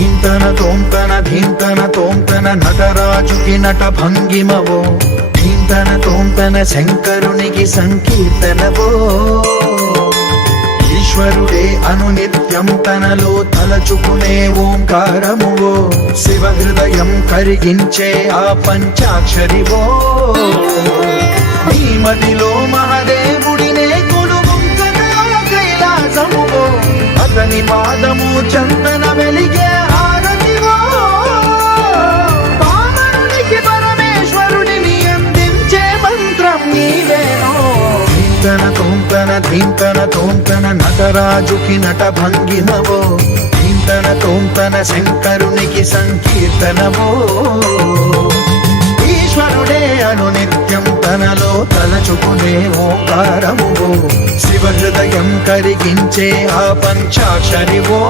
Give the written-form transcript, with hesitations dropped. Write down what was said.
ధీంతన తోంతన ధీంతన తోంతన నటరాజుకి నట భంగిమవో, ధీంతన తోంతన శంకరునికి సంకీర్తనవో. ఈశ్వరుడే అనునిత్యం తనలో తలచుకునే ఓంకారమువో, శివ హృదయం కరిగించే ఆ పంచాక్షరివో. నీ మదిలో మహాదేవుడినే కొలువుంకన కైలాసమువో, అతని పాదము చందన వెలిగే హారతివో. పామరునికి పరమేశ్వరుడిని అందించే మంత్రం నీవేనో. ధీంతన తోంతన ధీంతన తోంతన నటరాజుకి నట భంగిమవో, ధీంతన తోంతన శంకరునికి సంకీర్తనవో. ఈశ్వరుడే అనునిత్యం తనలో తలచుకునే ఓంకారమువో, శివ హృదయం కరిగించే ఆ పంచాక్షరివో.